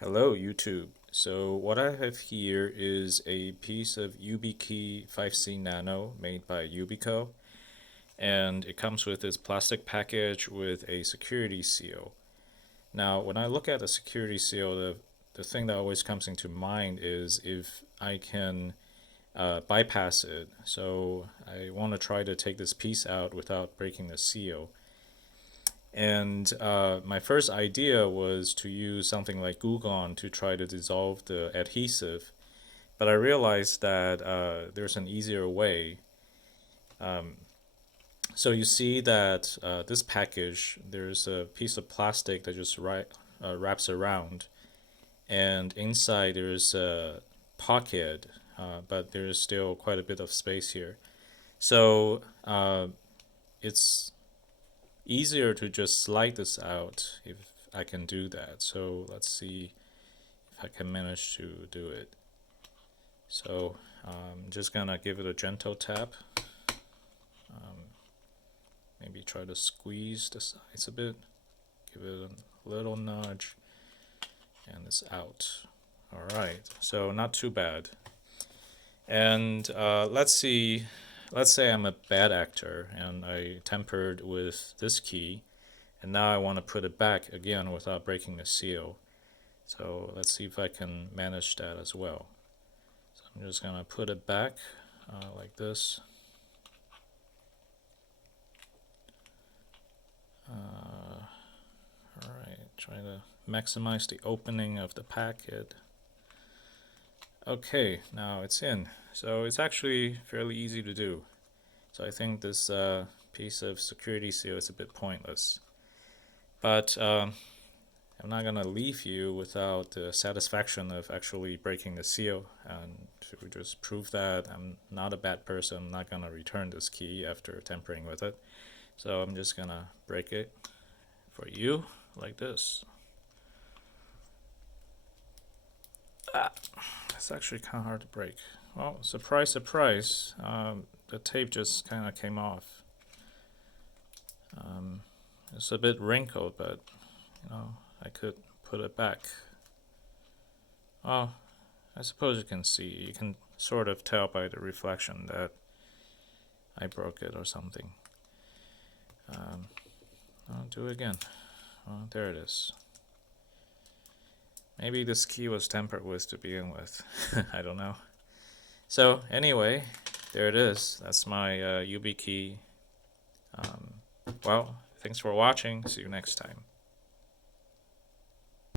Hello YouTube. So what I have here is a piece of Yubikey 5C Nano made by Yubico, and it comes with this plastic package with a security seal. Now when I look at the security seal, the thing that always comes into mind is if I can bypass it. So I want to try to take this piece out without breaking the seal. And my first idea was to use something like Glue Gun to try to dissolve the adhesive, but I realized that there's an easier way. So you see that this package, there's a piece of plastic that just wraps around, and inside there's a pocket, but there's still quite a bit of space here. So it's easier to just slide this out if I can do that. So let's see if I can manage to do it. So I'm just gonna give it a gentle tap. Maybe try to squeeze the sides a bit. Give it a little nudge, and it's out. Alright, so not too bad. And let's see, let's say I'm a bad actor and I tampered with this key, and now I want to put it back again without breaking the seal. So let's see if I can manage that as well. So I'm just gonna put it back like this. Alright, try to maximize the opening of the packet. Okay, now it's in. So it's actually fairly easy to do. So I think this piece of security seal is a bit pointless. But I'm not gonna leave you without the satisfaction of actually breaking the seal, and to just prove that I'm not a bad person, I'm not gonna return this key after tampering with it. So I'm just gonna break it for you like this. It's actually kind of hard to break. Well, surprise, surprise, the tape just kind of came off. It's a bit wrinkled, but I could put it back. Oh, I suppose you can see, you can sort of tell by the reflection that I broke it or something. I'll do it again. Oh, there it is. Maybe this key was tampered with to begin with. I don't know. So anyway, there it is. That's my Yubikey. Well, thanks for watching. See you next time.